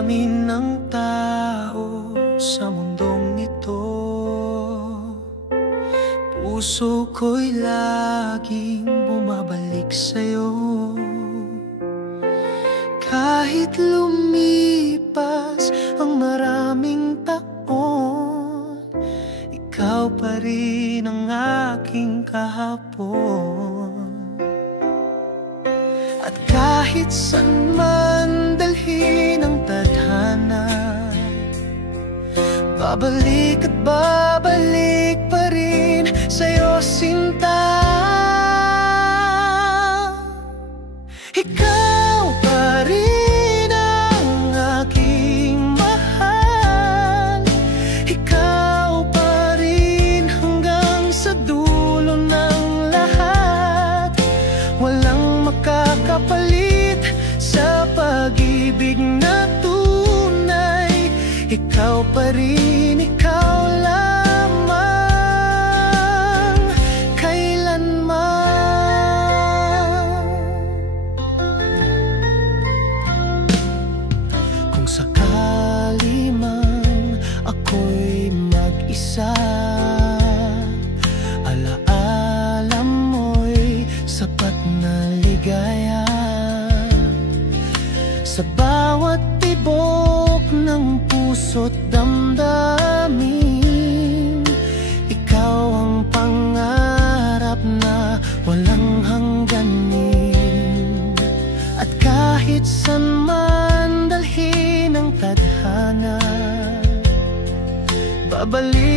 dami ng tao sa mundong ito, puso ko'y laging bumabalik sa'yo. Kahit lumipas ang maraming taon, ikaw pa rin ang aking kahapon. At kahit saan man dalhin ang tadhana, babalik at babalik pa rin sa'yo, sinta. Ikaw pa rin ang aking mahal, ikaw pa rin hanggang sa dulo ng lahat. Walang makakapalit sa pag-ibig na tunay. Ikaw pa rin, ikaw lamang, kailanman. Kung sakali man ako'y mag-isa, alaala mo'y sapat na ligaya. Sa bawat tibok ng puso't damdamin, ikaw ang pangarap na walang hangganin. At kahit saan man dalhin ang tadhana, babalik